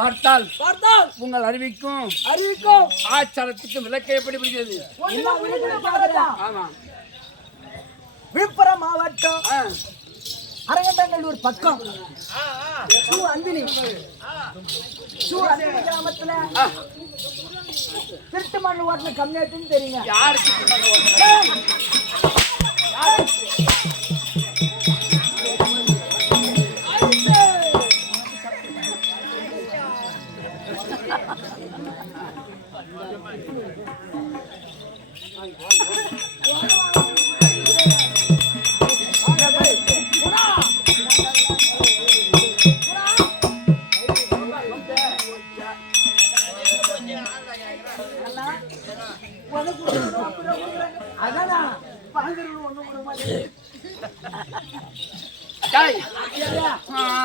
பார்த்தால் உங்கள் அறிவிக்கும் ஆச்சாரத்துக்கு விளக்க எப்படி பிடிக்கிறது? ஆமா, விழுப்புரம் மாவட்டம் அரங்கண்டங்கல்லூர் பக்கம் அந்தினி கிராமத்துல திருட்டு மண்ணு ஓட்டுல கம்மியாட்டுன்னு தெரியுங்க. யாருக்கு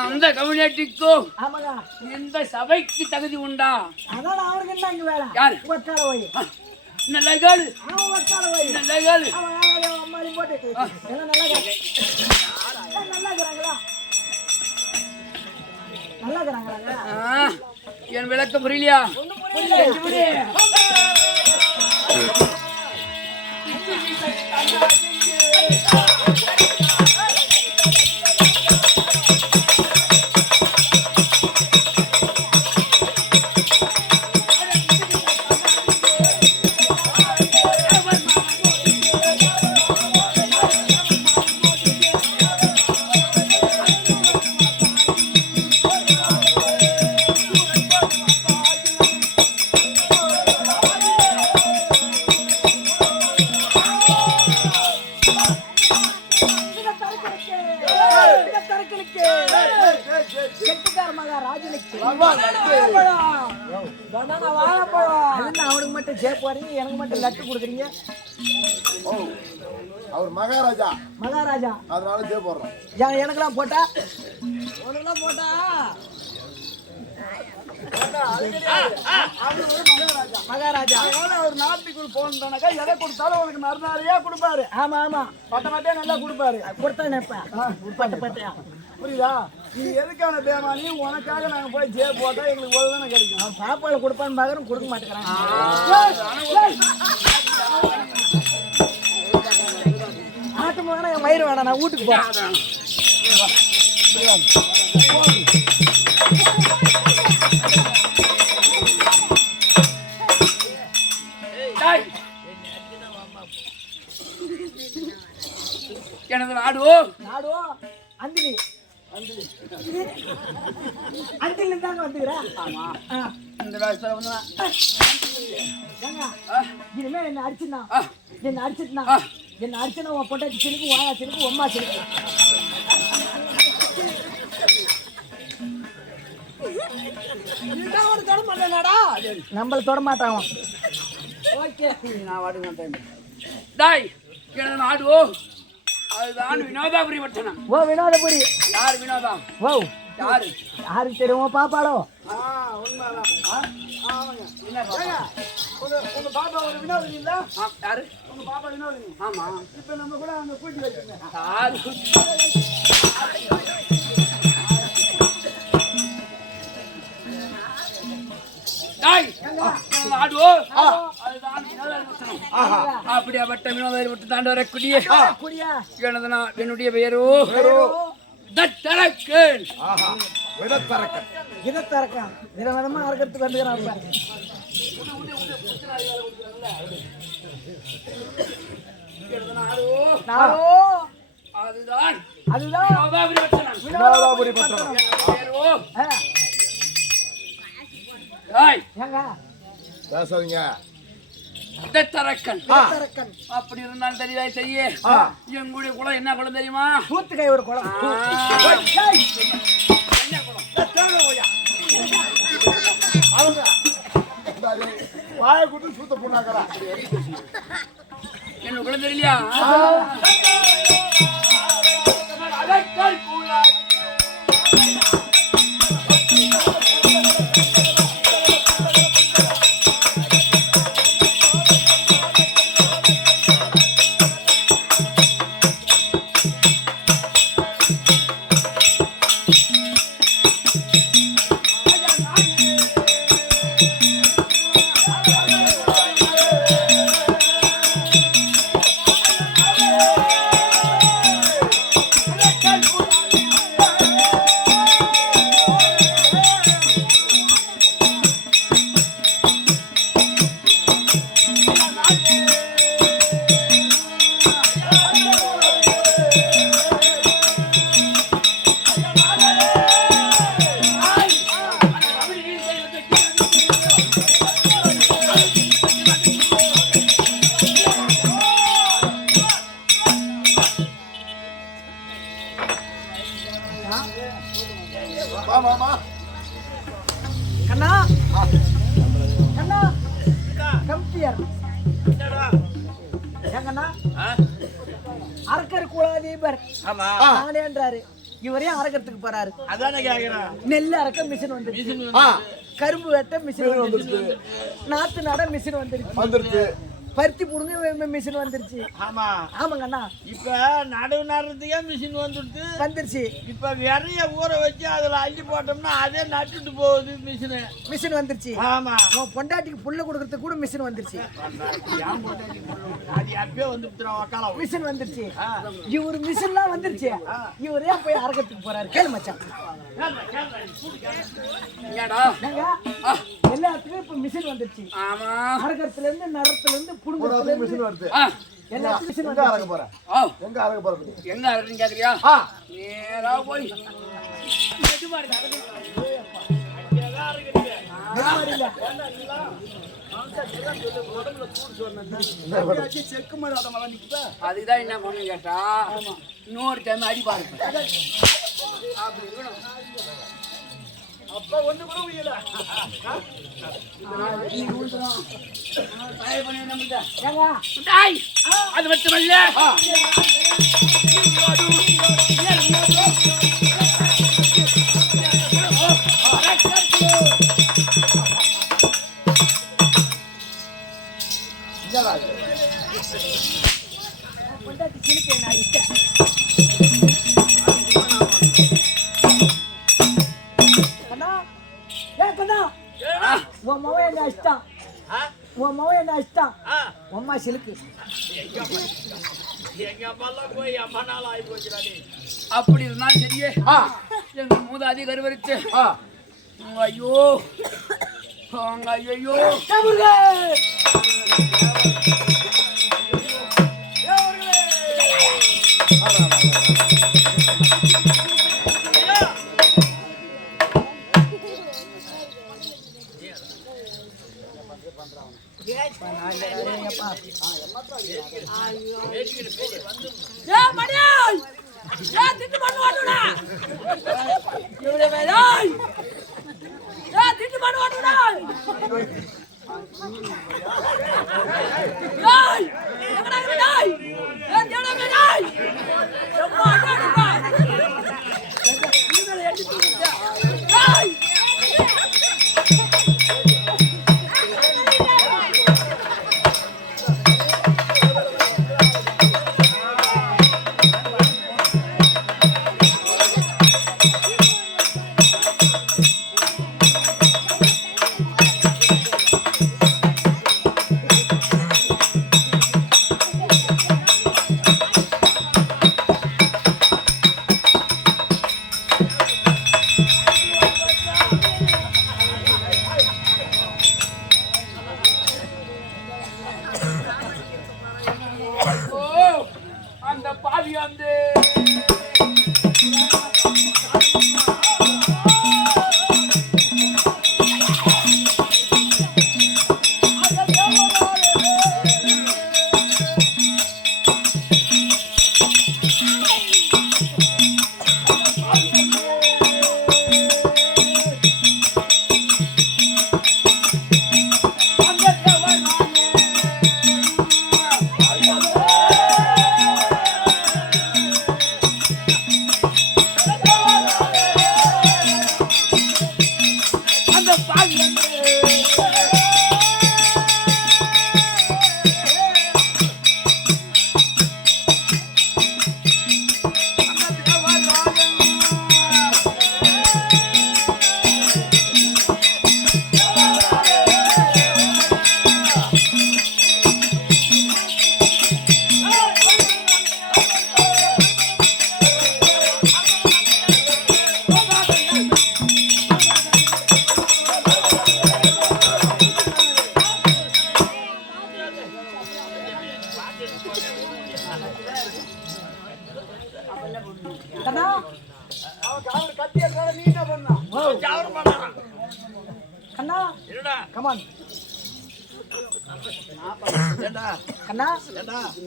அந்த கம்யூனிட்டிக்கும் இந்த சபைக்கு தகுதி உண்டா? அதான் அவருக்கு என்ன இங்க வேலை? யாரு? ஒக்கார போய் நல்ல கேளு, ஒக்கார போய் நல்ல கேளு. அம்மாடி போட்டு எல்லாம் நல்லா இருக்கிறாங்களா? நல்லா இருக்கிறாங்களா? என் விளக்கம் புரியலையா? அவனுக்கு மட்டும் சேப் வரீங்க, எனக்கு மட்டும் லட்டு கொடுக்குறீங்க. அவர் மகாராஜா அதனால சேப் போடுறோம். எனக்கெல்லாம் போட்டா உனக்கெல்லாம் போட்டா மகாராஜா ஒரு நாட்டுக்குள் போனாக்கா எதை கொடுத்தாலும் உனக்கு நிறைய கொடுப்பாரு. ஆமா ஆமா, பட்டை நல்லா கொடுப்பாரு. கொடுத்தா நினைப்பேன். புரியுதா? நீ எதுக்கான பேமானி? உனக்காக நாங்க போய் ஜே போட்டா எங்களுக்கு உதவி கிடைக்கும். சாப்பாடு கொடுப்பான்னு பாக்குறோம், கொடுக்க மாட்டேங்கிறாங்க. ஆட்டு மகனா என் வயிறு வேணாம், நான் வீட்டுக்கு போறேன். எனது நாடுவோ அந்தினி அந்தில தாங்க வந்துக்கிறேன். ஆமா, இந்த வயசுல வந்து இனிமே என்ன அடிச்சுனா உன் பொட்டாச்சி சிலுக்கு, வாயா சிலுக்கு, ஒம்மா சிலுக்கு. நம்மள தொட மாட்டான். ஓகே, நான் வாடு மாட்டேன். டாய், எனது நாடுவோ அதுதான் வினோதாபுரி பட்டணம். ஓ, வினோதபுரி. யார் வினோதா? ஓ, யாருக்கு தெரியுமோ? பாப்பாளோ? உண்மைதான். உங்க பாப்பா ஒரு வினோதினி இல்ல? யாரு? உங்க பாப்பா வினோதினி. ஆமா. இப்ப நம்ம கூட அங்க கூட்டி வச்சிருக்கேன். அப்படியாப்பட்ட வினோதரை விட்டு தாண்டி வரக்கூடிய என்னுடைய பெயரோ விதவிதமா அறுக்கிறதுக்கு வந்துக்கிறான். அப்படி இருந்தாலும் தெரியல செய்ய. எங்களுடைய குளம் என்ன குளம் தெரியுமா? சூத்துக்கை ஒரு குளம். வாயை கூட்டு சூத்த போனாக்கிறா. என்ன குளம் தெரியலையா? அறக்கர் குலாதீபர் ஆமா நானேன்றாரு. இவரே அறக்கிறதுக்கு போறாரு. அதானே கேக்குறேன். நெல் அறக்க மிஷின் வந்துருச்சு, கரும்பு வெட்ட மிஷின் வந்துருச்சு, நாத்து நட மிஷின் வந்துருச்சு, பருத்தி புடுங்க மிஷின் வந்துருச்சு. ஆமா ஆமாங்க அண்ணா. இப்ப நடவு நடுறதுக்கே மிஷின் வந்துருச்சு. இப்ப நிறைய ஊற வச்சு அதுல அள்ளி போட்டோம்னா அதே நட்டுட்டு போகுது மிஷின் வந்துருச்சு. ஆமா உன் பொண்டாட்டிக்கு புல்ல கொடுக்கறதுக்கு கூட மிஷின் வந்துருச்சு. அது அப்பயே வந்து மிஷின் வந்துருச்சு. இவரு மிஷின்லாம் வந்துருச்சு. இவரே போய் அறக்கிறதுக்கு போறாரு. கேளு மச்சான். எல்லாத்துக்கும் இப்ப மிஷின் வந்துருச்சு. அறக்கிறதுல இருந்து நரத்துல இருந்து புடுங்கறதுல மிஷின் வருது. எல்லாத்துக்கும் மிஷின் வந்து அறக்க போறேன். எங்க அறக்க போறேன்? எங்க அறக்கறீங்க கேக்குறியா? நேரா போய் அதுதான் என்ன பண்ணு கேட்டா, இன்னொரு டைம் அடி பாருங்க. அப்படி இருக்கணும். அப்ப ஒண்ணு கூட முடியல. அது மட்டுமல்ல, அப்படி இருந்தாலும் சரியே எங்க மூதாதி கருவரிச்சு ஐயோ ஐயோ அந்த பாவி வந்து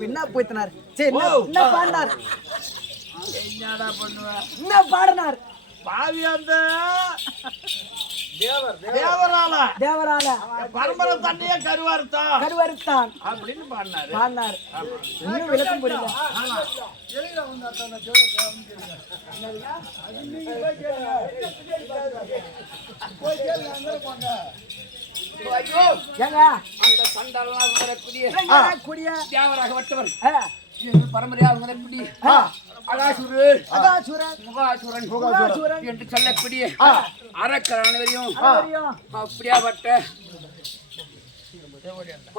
என்ன போய்த்தனார்? சரி என்ன பாடினார்? என்னடா பண்ணுவ? என்ன பாடினார்? பாவி அந்த தேவரால பரம்பரை தண்ணியே கருவறுத்தான் அப்படின்னு பாடினாரு. இன்னும் விளக்கம் புரியல. ஏங்க அந்த சண்டெல்லாம் வரக்கூடிய தேவராக வட்டவர் ஆ பரம்பரையாக வரக்கூடிய அகாசுரன் முகாசுரன் என்று சொல்லக்கூடிய அரக்கர் அனைவரையும்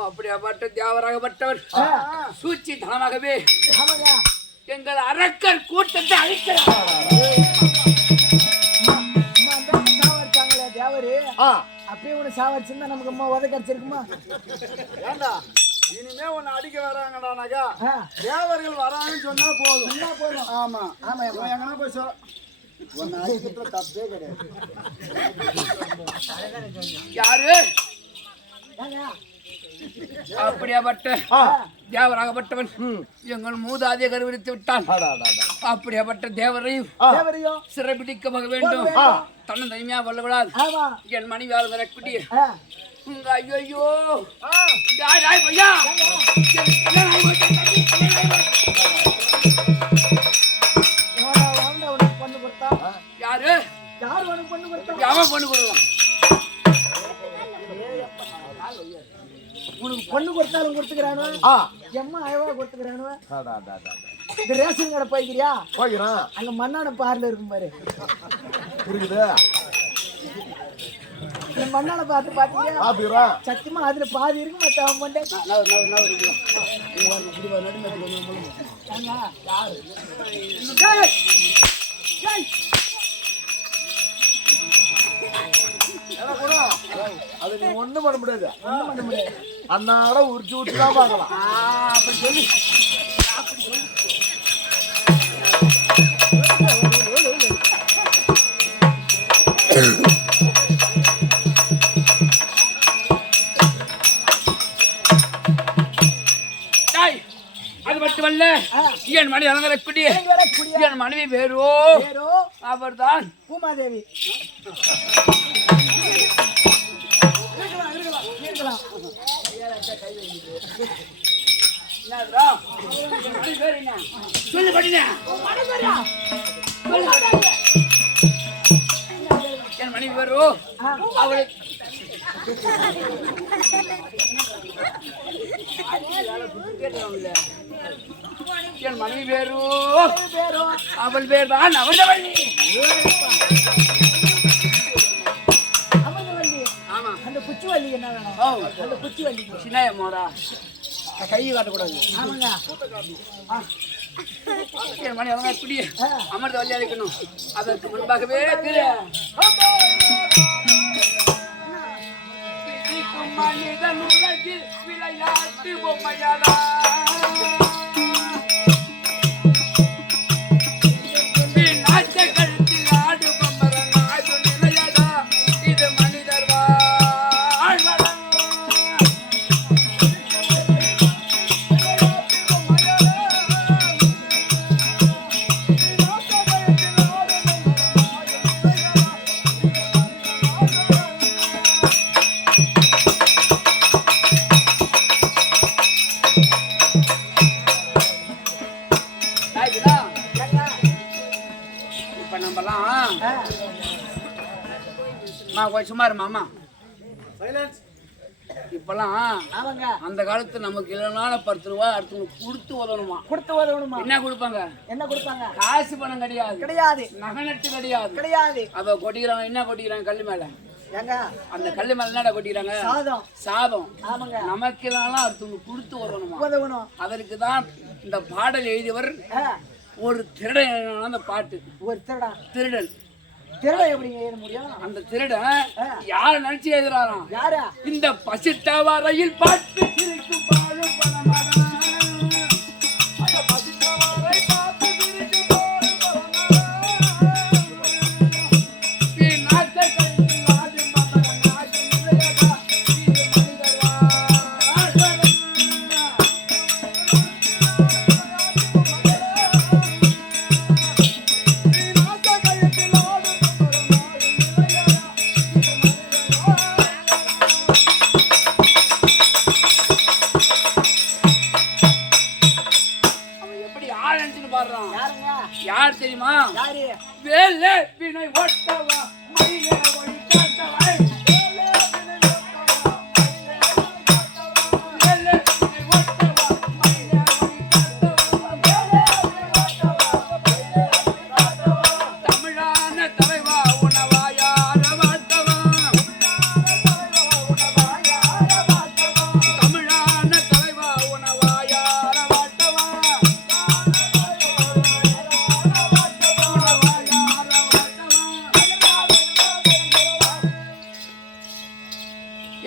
அப்படியாப்பட்ட தேவராகப்பட்டவர் சூழ்ச்சித்தனமாகவே எங்கள் அரக்கர் கூட்டத்தை அழிக்கிறார். தேவரு அப்படியே உன சாவடிச்சிருந்தா நமக்கு அம்மா உத கிடைச்சிருக்குமா? ஏண்டா இனிமே உன்னை அடிக்க வராங்கடானாக்கா தேவர்கள் வராங்கன்னு சொன்னா போதும். ஆமா இவன் எங்கன்னா போய் உன்னை அடிக்கிறதுல தப்பே கிடையாது. யாரு அப்படியாப்பட்ட தேவராகப்பட்டவன் எங்கள் மூதாதையை கருவித்து விட்டான். அப்படியாப்பட்ட தேவரையும் சிறைபிடிக்க வேண்டும். தன்னை தனிமையா கொள்ளக்கூடாது. என் மனைவியால் வரக்கூடிய உங்க ஐயோ பையா யாரு அவன் பொண்ணு கொடுக்கலாம். உனக்கு பொண்ணு கொடுத்தாலும் கொடுத்துக்கிறானு எம்மா அழவா கொடுத்துக்கிறானு. இந்த ரேஷன் கடை போய்க்கிறியா? போய்க்கிறான். அங்க மண்ணான பார்ல இருக்கும் பாரு. இருக்குது. இந்த மண்ணான பார்த்து பாத்தீங்களா? சத்தியமா அதுல பாதி இருக்கு. மத்த அவன் பண்ண அது நீ ஒண்ணும் பண்ண முடியாது. அண்ணாட உரிச்சு தான் பார்க்கலாம். அப்படி சொல்லி அது மட்டுமல்ல என் மனைவி அலங்கரக்கூடிய என் மனைவி பேரோ அவர்தான் பூமாதேவி. சொல்லு படினா என் மனைவி பேரோ அவளை என் மனைவி பேரோ அவள் பேர் தான் அமிர்தவள்ளி. ஆமா அந்த குச்சிவள்ளி என்ன வேணும்? அந்த குச்சிவள்ளி சின்ன மோடா கை காட்டக்கூடாது. ஆமாங்க. என் மணி அவங்க இப்படி அமிர்தவள்ளி அழைக்கணும். அதற்கு முன்பாகவே மனிதன் உலகில் விளையாட்டு பொம்மையாடா கழுத்தில் ஆடு பம்பரன் ஆடு நிலையடா இது மனிதர் வாழ்வடம். இப்ப நம்மலாம் சும்மா மாமா இப்பெல்லாம் அந்த காலத்து நமக்கு இல்லைனால 10 ரூபாய் அடுத்தவங்களுக்கு கொடுத்து உதவணுமா? என்ன கொடுப்பாங்க? காசு பணம் கிடையாது, நகை நட்டு கிடையாது. அத கொட்டிக்கிறாங்க. என்ன கொட்டிக்கிறாங்க? கல்லு மேல. அந்த கல்லு மேல என்னடா கொட்டிக்கிறாங்க? சாதம். நமக்கு இல்லைனாலும் அடுத்தவங்களுக்கு கொடுத்து உதவணுமா? அதற்கு தான் இந்த பாடல் எழுதியவர் ஒரு திருடன். அந்த பாட்டு ஒரு திருடன் எப்படி எழுத முடியும்? அந்த திருடன் யார நினைச்சு எழுதுறாராம்? யாரா? இந்த பசித்தவரையில் பாட்டு சிரிக்கும் பாழும் பணமாக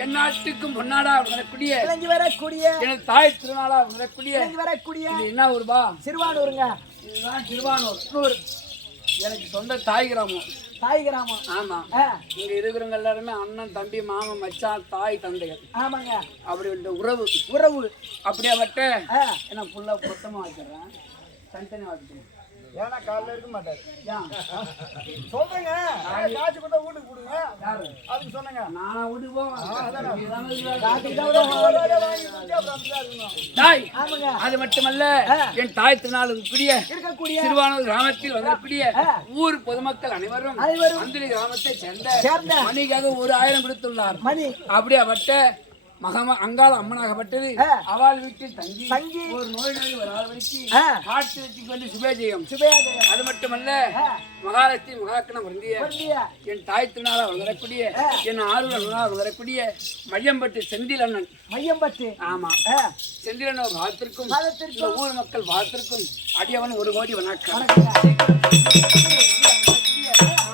என் நாட்டுக்கும் பொன்னாடா வரக்கூடிய எனது தாய் திருநாளா வரக்கூடிய இது என்ன ஊருபா? சிறுவானூருங்க. இதுதான் திருவானூர். எனக்கு சொந்த தாய் கிராமம். ஆமா. இங்க இருக்கிறவங்க எல்லாருமே அண்ணன், தம்பி, மாமன், மச்சான், தாய், தந்தைகள். ஆமாங்க. அப்படி உறவு அப்படியே வட்ட நான் ஃபுல்லா மொத்தமா வச்சிடறேன். தனித்தனி வச்சுக்கிறேன். ஏன்னா காலைல இருக்க மாட்டாரு. சொல்றேங்க, காசு கொடுத்தா வீட்டுக்கு கொடுங்க. அதுக்கு சொன்னங்க. நான் வீட்டுக்கு போவேன். அது மட்டுமல்ல, என் தாய் திருநாளுக்குரிய திருவானூர் கிராமத்தில் வரக்கூடிய ஊர் பொதுமக்கள் அனைவரும் மந்திரி கிராமத்தை சேர்ந்த மணிக்காக 1000 கொடுத்துள்ளார். அப்படியே வட்ட அங்காள அம்மனாகப்பட்டது அவள் வீட்டில் தங்கி ஒரு நோய் வராதபடிக்கு காட்டு வச்சு கொண்டு சுபேஜயம். அது மட்டுமல்ல, மகாலட்சுமி மகாக்கணம் வருந்திய என் தாய் திருநாள வரக்கூடிய என் ஆர்வலர் வரக்கூடிய மையம்பட்டு செந்தில் அண்ணன். ஆமா, செந்தில் அண்ணன் வாழ்த்திற்கும் இந்த ஊர் மக்கள் வாழ்த்திற்கும் அடியவன் 1 கோடி வணக்கம்.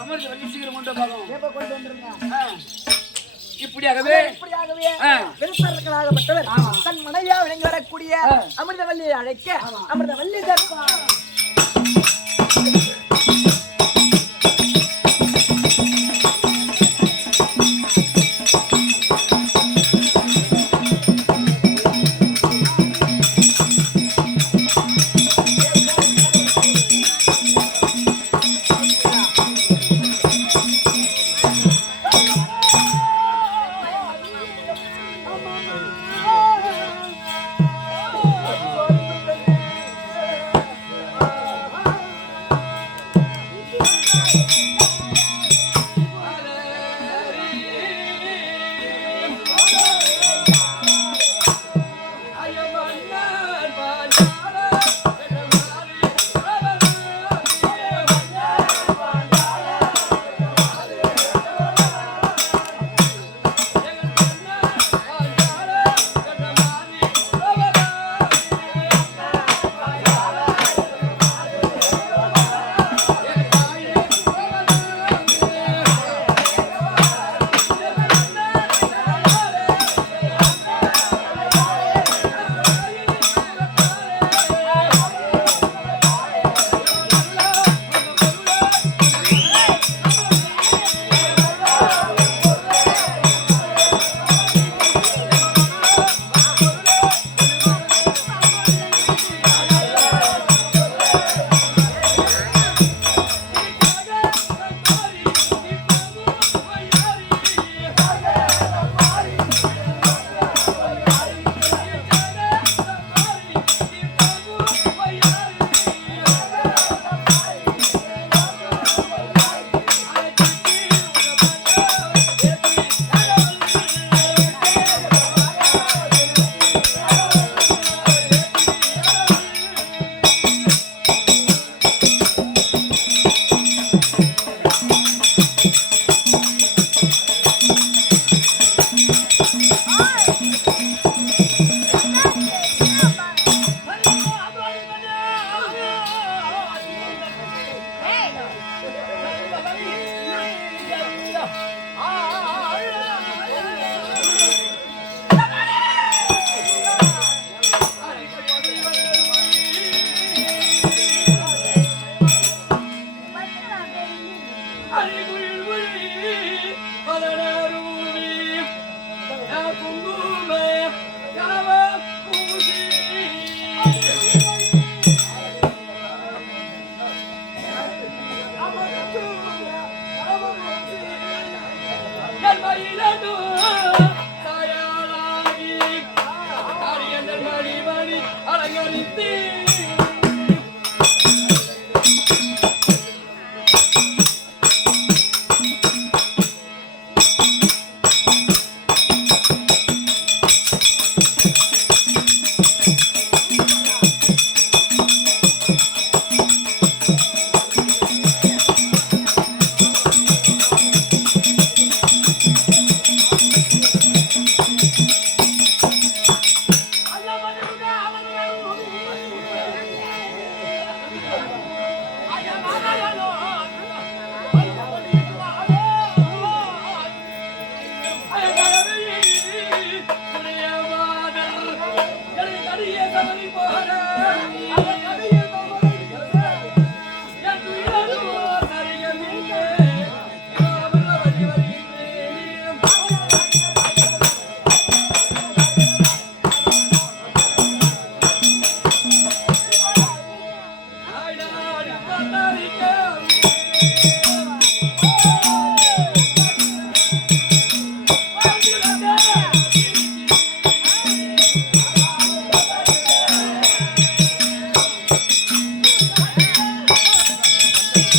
அமர்ந்து வள்ளி சீக்கிரம் கொண்டு போகணும். இப்படியாகவே விருப்பர்களாகப்பட்டவர் தன் மனைவியா விளங்கி வரக்கூடிய அமிர்தவல்லியை அழைக்க அமிர்தவல்லி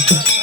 ஆ